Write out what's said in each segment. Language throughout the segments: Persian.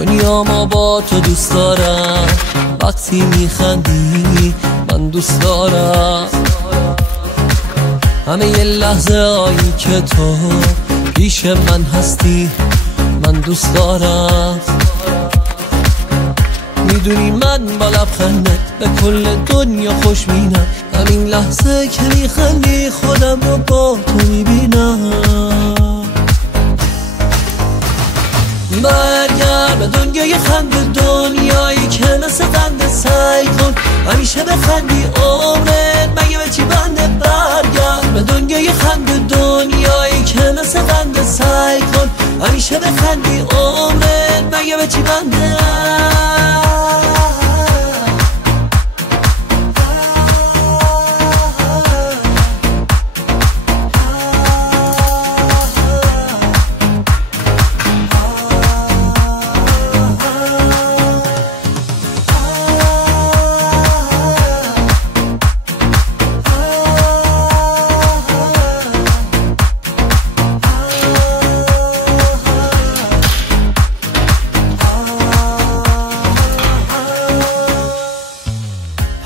دنیا ما با تو دوست دارم، وقتی میخندی من دوست دارم. همه یه لحظه هایی که تو پیش من هستی من دوست دارم. میدونی من با لبخندت به کل دنیا خوشبینم، همین لحظه که میخندی خودم رو با تو میبینم. برگرد به دنیای خند، دنیایی که مثل قند، سعی کن همیشه بخندی عمرت مگه به چی بنده. برگرد به دنیای خند، دنیایی که مثل قند، سعی کن همیشه بخندی عمرت مگه به چی بنده.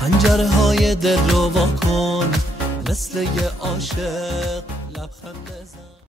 پنجره های دل رو وا کن، مثل یه عاشق لبخند بزن.